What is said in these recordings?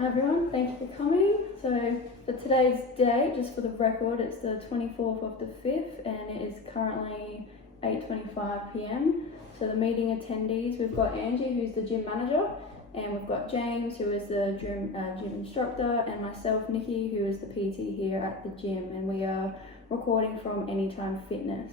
Hi everyone, thank you for coming. So for today's date, just for the record, it's the 24th of the 5th and it is currently 8:25 p.m. So the meeting attendees, we've got Angie, who's the gym manager, and we've got James, who is the gym instructor, and myself, Nikki, who is the PT here at the gym, and we are recording from Anytime Fitness.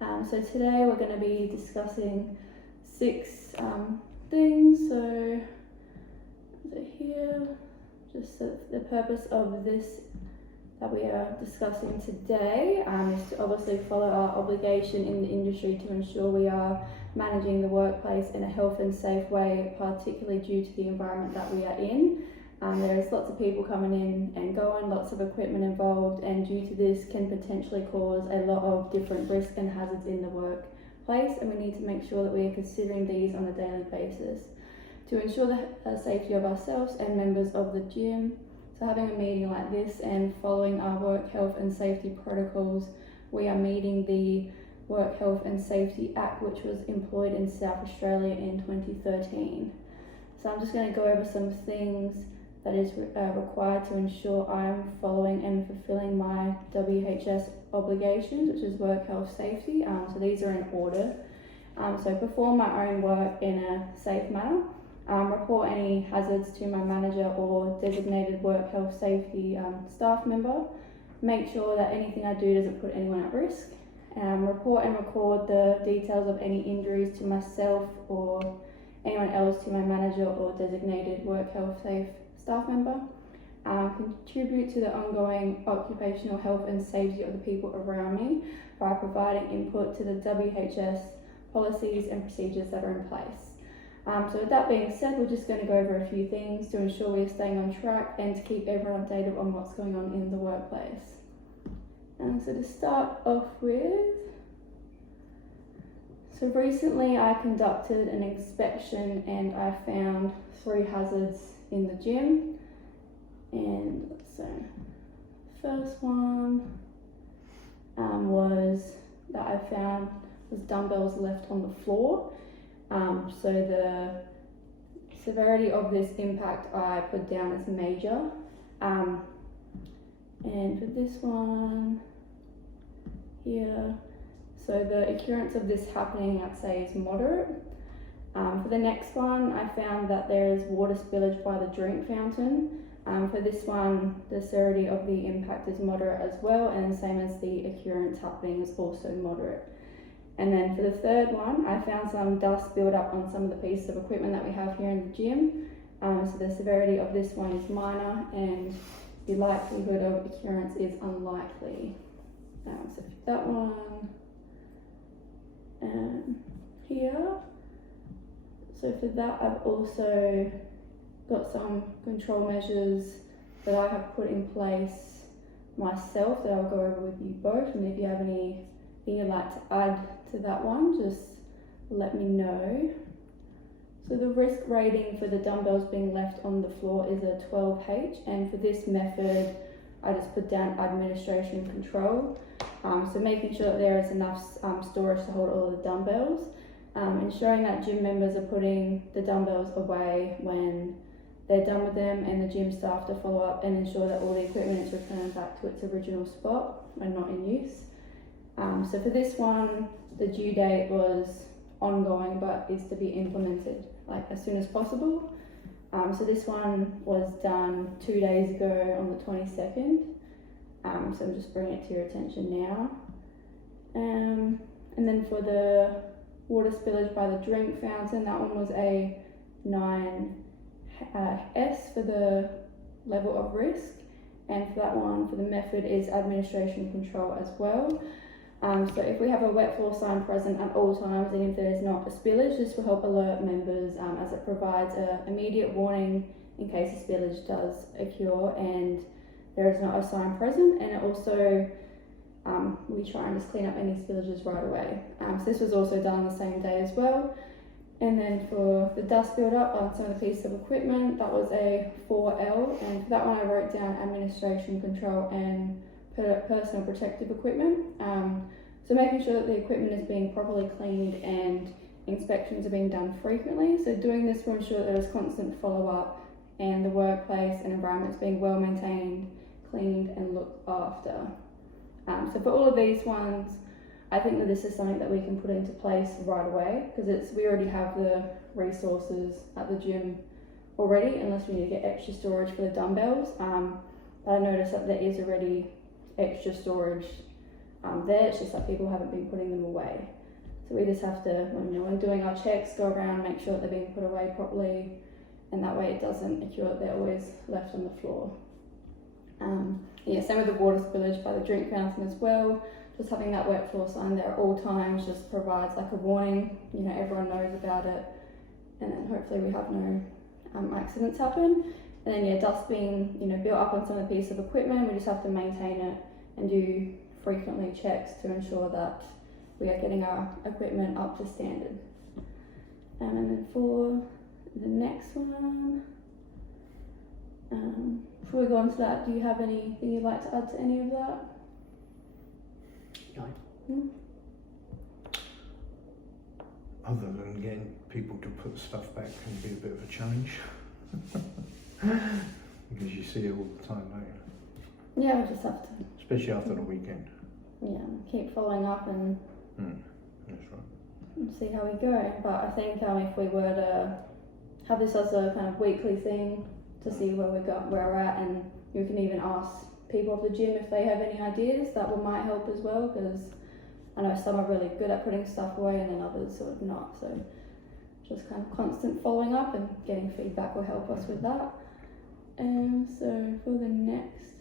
So today we're going to be discussing 6 things. So here, just the purpose of this that we are discussing today is to obviously follow our obligation in the industry to ensure we are managing the workplace in a health and safe way, particularly due to the environment that we are in. There's lots of people coming in and going, lots of equipment involved, and due to this can potentially cause a lot of different risks and hazards in the workplace, and we need to make sure that we are considering these on a daily basis to ensure the safety of ourselves and members of the gym. So having a meeting like this and following our work health and safety protocols, we are meeting the Work Health and Safety Act, which was employed in South Australia in 2013. So I'm just going to go over some things that is required to ensure I'm following and fulfilling my WHS obligations, which is work health safety. So these are in order. So perform my own work in a safe manner. Report any hazards to my manager or designated work health safety staff member. Make sure that anything I do doesn't put anyone at risk. Report and record the details of any injuries to myself or anyone else to my manager or designated work health safe staff member. Contribute to the ongoing occupational health and safety of the people around me by providing input to the WHS policies and procedures that are in place. So with that being said, we're just going to go over a few things to ensure we are staying on track and to keep everyone updated on what's going on in the workplace. So to start off with, so recently I conducted an inspection and I found 3 hazards in the gym. And so first one was that I found was dumbbells left on the floor. So the severity of this impact I put down as major. And for this one here, so the occurrence of this happening, I'd say, is moderate. For the next one, I found that there is water spillage by the drink fountain. For this one, the severity of the impact is moderate as well, and the same as the occurrence happening is also moderate. And then for the third one, I found some dust build up on some of the pieces of equipment that we have here in the gym. So the severity of this one is minor and the likelihood of occurrence is unlikely. So for that one, here. So for that, I've also got some control measures that I have put in place myself that I'll go over with you both. And if you have anything you'd like to add to that one, just let me know. So the risk rating for the dumbbells being left on the floor is a 12H, and for this method I just put down administration control. So making sure that there is enough storage to hold all the dumbbells, ensuring that gym members are putting the dumbbells away when they're done with them, and the gym staff to follow up and ensure that all the equipment is returned back to its original spot when not in use. So for this one, the due date was ongoing but is to be implemented like as soon as possible. So this one was done 2 days ago on the 22nd. So I'm just bringing it to your attention now. And then for the water spillage by the drink fountain, that one was a 9S for the level of risk. And for that one, for the method is administration control as well. So if we have a wet floor sign present at all times, and if there is not a spillage, this will help alert members as it provides an immediate warning in case a spillage does occur and there is not a sign present, and it also we try and just clean up any spillages right away. So this was also done on the same day as well. And then for the dust build up on some of the pieces of equipment, that was a 4L, and for that one I wrote down administration control and personal protective equipment. So making sure that the equipment is being properly cleaned and inspections are being done frequently. So doing this will ensure that there is constant follow-up and the work environments being well maintained, cleaned and looked after. So for all of these ones, I think that this is something that we can put into place right away, because we already have the resources at the gym already, unless we need to get extra storage for the dumbbells. But I noticed that there is already extra storage there, it's just that people haven't been putting them away. So we just have to, when doing our checks, go around, make sure that they're being put away properly, and that way it doesn't occur that they're always left on the floor. Same with the water spillage by the drink fountain as well. Just having that wet floor sign there at all times just provides like a warning, everyone knows about it, and then hopefully we have no accidents happen. And then dust being built up on some of the piece of equipment, we just have to maintain it and do frequently checks to ensure that we are getting our equipment up to standard. And then for the next one, before we go on to that, do you have anything you'd like to add to any of that? No. Other than getting people to put stuff back can be a bit of a challenge. Because you see it all the time, don't you? Yeah, we just have to. Especially after the weekend. Yeah, keep following up and That's right. and see how we go. But I think if we were to have this as a kind of weekly thing to see where we're at, and you can even ask people of the gym if they have any ideas, that might help as well, because I know some are really good at putting stuff away and then others sort of not. So just kind of constant following up and getting feedback will help us with that. So for the next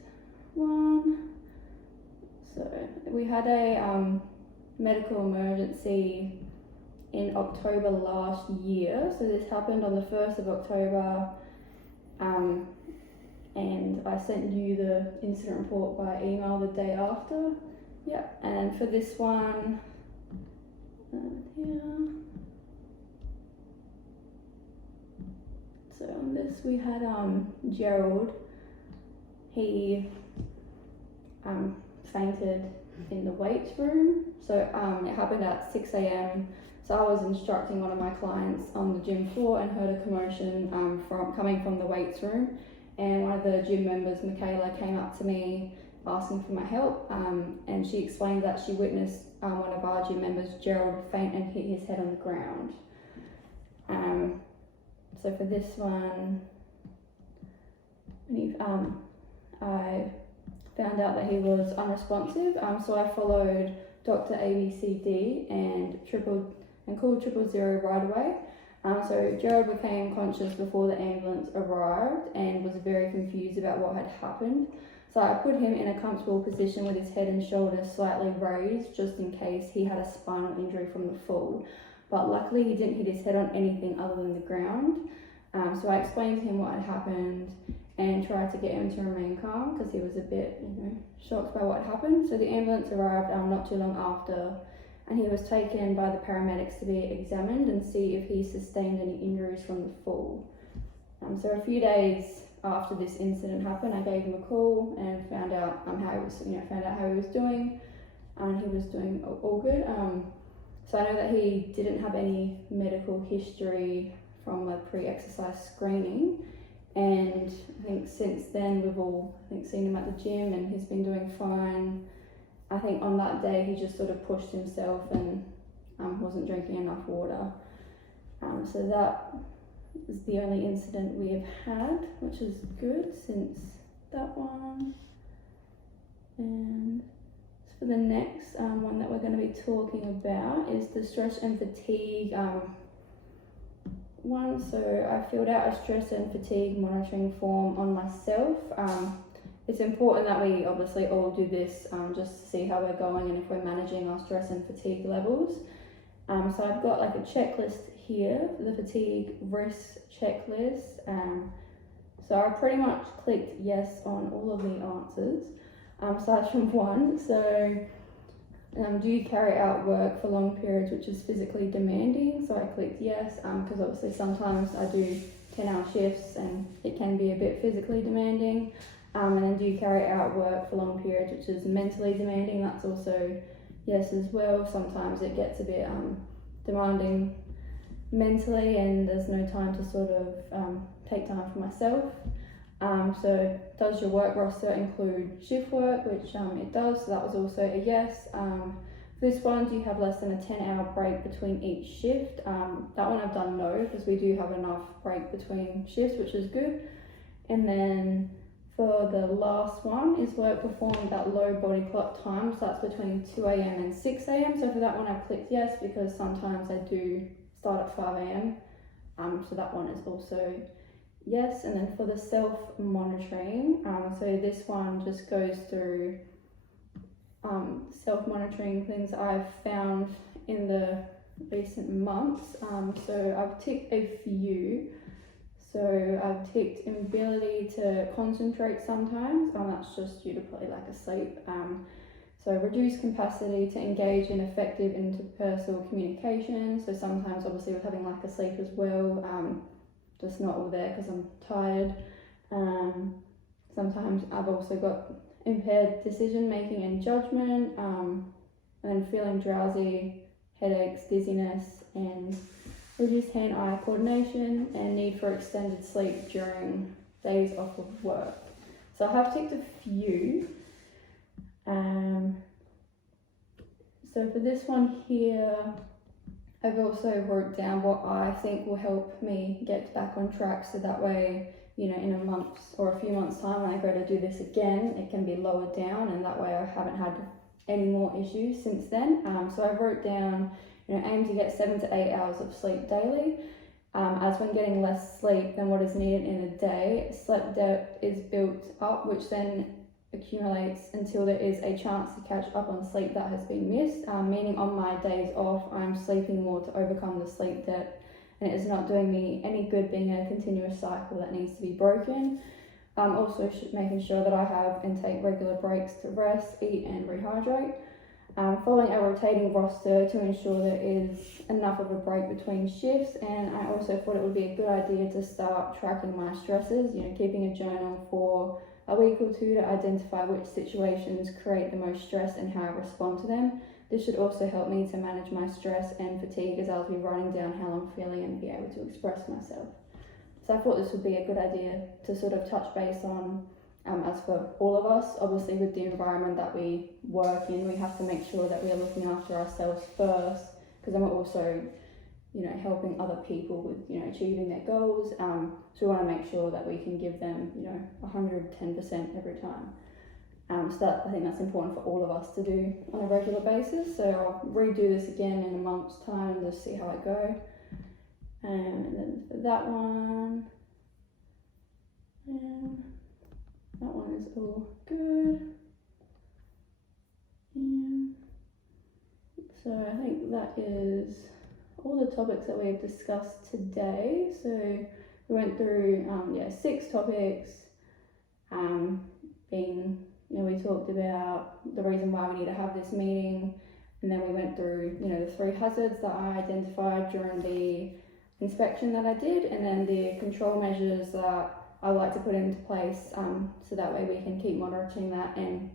one, so we had a medical emergency in October last year. So this happened on the 1st of October, and I sent you the incident report by email the day after. Yeah, and for this one, here. So on this we had Gerald. He fainted in the weights room. So it happened at 6 a.m. So I was instructing one of my clients on the gym floor and heard a commotion coming from the weights room. And one of the gym members, Michaela, came up to me asking for my help, and she explained that she witnessed one of our gym members, Gerald, faint and hit his head on the ground. So for this one, I found out that he was unresponsive, so I followed Dr. ABCD and called 000 right away. So Gerald became conscious before the ambulance arrived and was very confused about what had happened. So I put him in a comfortable position with his head and shoulders slightly raised, just in case he had a spinal injury from the fall. But luckily he didn't hit his head on anything other than the ground. So I explained to him what had happened and tried to get him to remain calm, because he was a bit, shocked by what happened. So the ambulance arrived not too long after, and he was taken by the paramedics to be examined and see if he sustained any injuries from the fall. So a few days after this incident happened, I gave him a call and found out how he was doing, and he was doing all good. So I know that he didn't have any medical history from a pre-exercise screening, and I think since then we've all seen him at the gym and he's been doing fine. I think on that day he just sort of pushed himself and wasn't drinking enough water. So that is the only incident we have had, which is good since that one. And for the next one that we're going to be talking about is the stress and fatigue one. So I filled out a stress and fatigue monitoring form on myself. It's important that we obviously all do this just to see how we're going and if we're managing our stress and fatigue levels. So I've got like a checklist here, the fatigue risk checklist. So I pretty much clicked yes on all of the answers, aside from one. So do you carry out work for long periods which is physically demanding? So I clicked yes, because obviously sometimes I do 10-hour shifts and it can be a bit physically demanding. And then do you carry out work for long periods which is mentally demanding? That's also yes as well. Sometimes it gets a bit demanding mentally and there's no time to sort of take time for myself. So does your work roster include shift work, which it does, so that was also a yes. This one, do you have less than a 10-hour break between each shift? That one I've done no, because we do have enough break between shifts, which is good. And then for the last one, is work performed at low body clock time, so that's between 2 a.m. and 6 a.m. So for that one I've clicked yes, because sometimes I do start at 5 a.m. So that one is also yes. And then for the self-monitoring, so this one just goes through self-monitoring things I've found in the recent months. So I've ticked a few. So I've ticked inability to concentrate sometimes, that's just due to probably lack of sleep. So reduced capacity to engage in effective interpersonal communication. So sometimes obviously with having lack of sleep as well, just not all there because I'm tired. Sometimes I've also got impaired decision making and judgment, and then feeling drowsy, headaches, dizziness, and reduced hand-eye coordination, and need for extended sleep during days off of work. So I have ticked a few. So for this one here, I've also wrote down what I think will help me get back on track, so that way, you know, in a month or a few months time when I go to do this again, it can be lowered down, and that way I haven't had any more issues since then. So I wrote down, you know, aim to get 7 to 8 hours of sleep daily. As when getting less sleep than what is needed in a day, sleep debt is built up, which then accumulates until there is a chance to catch up on sleep that has been missed, meaning on my days off I'm sleeping more to overcome the sleep debt, and it is not doing me any good being a continuous cycle that needs to be broken. Also making sure that I have and take regular breaks to rest, eat and rehydrate. Following a rotating roster to ensure there is enough of a break between shifts, and I also thought it would be a good idea to start tracking my stresses, you know, keeping a journal for a week or two to identify which situations create the most stress and how I respond to them. This should also help me to manage my stress and fatigue, as I'll be writing down how I'm feeling and be able to express myself. So I thought this would be a good idea to sort of touch base on. As for all of us, obviously with the environment that we work in, we have to make sure that we are looking after ourselves first, because then we're also, you know, helping other people with, you know, achieving their goals. So we want to make sure that we can give them, you know, 110% every time. So that, I think that's important for all of us to do on a regular basis. So I'll redo this again in a month's time and just see how I go. And then for that one, that one is all good. So I think that is all the topics that we've discussed today. So we went through 6 topics, being, you know, we talked about the reason why we need to have this meeting, and then we went through, you know, the 3 hazards that I identified during the inspection that I did, and then the control measures that I like to put into place, so that way we can keep monitoring that and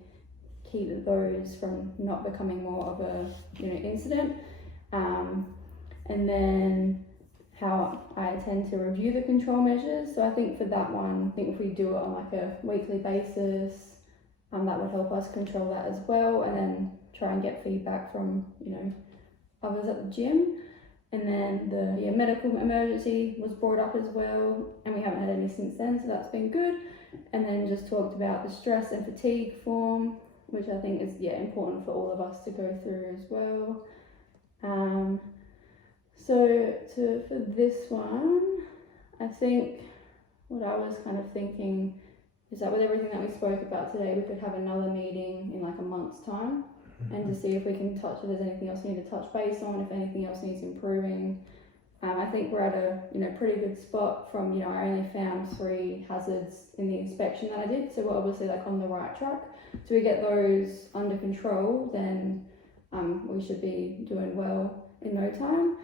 keep those from not becoming more of a, you know, incident. And then how I tend to review the control measures. So I think for that one, I think if we do it on like a weekly basis, that would help us control that as well, and then try and get feedback from, you know, others at the gym. And then the medical emergency was brought up as well, and we haven't had any since then, so that's been good. And then just talked about the stress and fatigue form, which I think is important for all of us to go through as well. For this one, I think what I was kind of thinking is that with everything that we spoke about today, we could have another meeting in like a month's time, and to see if we can touch, if there's anything else we need to touch base on, if anything else needs improving. I think we're at a, you know, pretty good spot from, you know, I only found 3 hazards in the inspection that I did, so we're obviously like on the right track. So we get those under control, then we should be doing well in no time.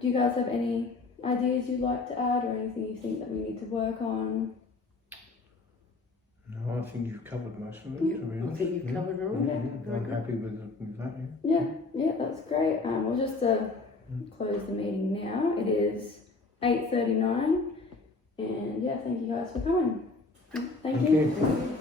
Do you guys have any ideas you'd like to add, or anything you think that we need to work on? No, I think you've covered most of it. I think you've covered it all. I'm happy with that. Yeah, that's great. We'll just close the meeting now. It is 8:39, And yeah, thank you guys for coming. Thank Thank you. you.